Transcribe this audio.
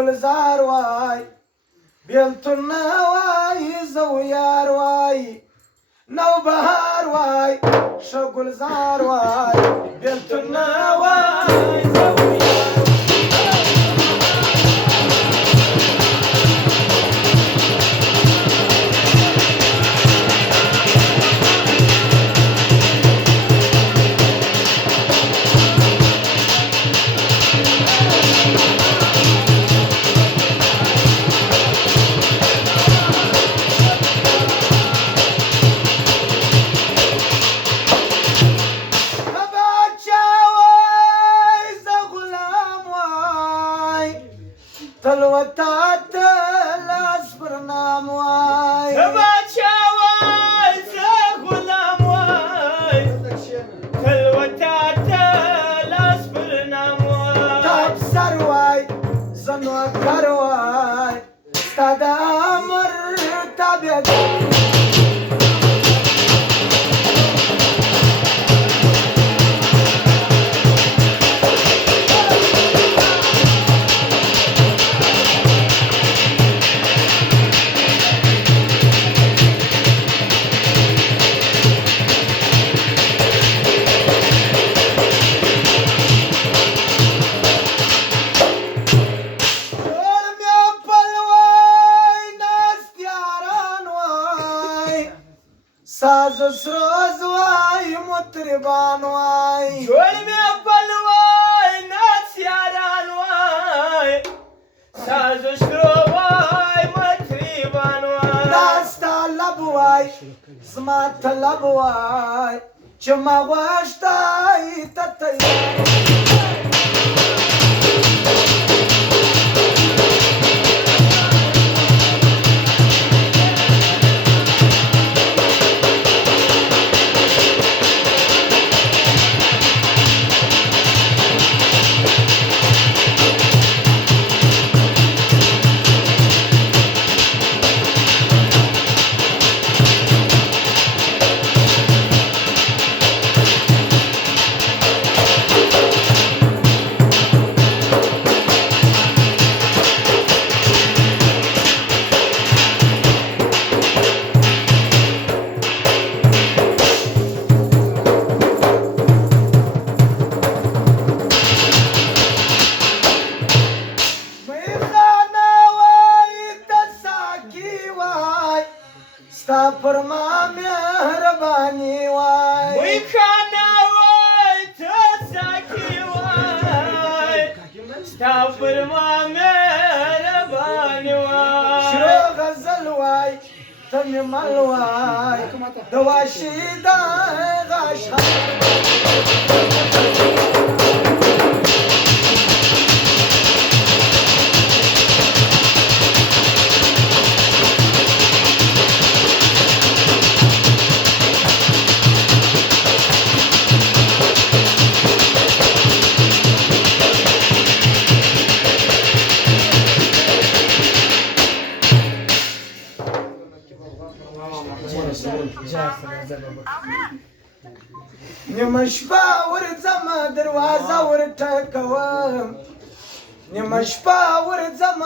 گلزار وای بیلتون وای زویار وای نوبهار وای شو گلزار وای بیلتون وای زویار تلوتات الاسبرنام واي تباچا واي غلام واي تلوتات الاسبرنام واي تبصر واي زنوكر واي استدامر تبيت ساز سروز واي مطربان واي جول ميقبل واي ناس ياران واي ساز سرو واي مطربان واي داستا لب واي زما طلب واي چما غواشتاي تتيار ستا پر ما مهرباني واي وي خانا واي تساكي واي ستا پر ما مهرباني واي شرو غزل واي تميمل واي دواشي دا غاشا نمشپا ورځم دروازه ورټکوم نمشپا ورځم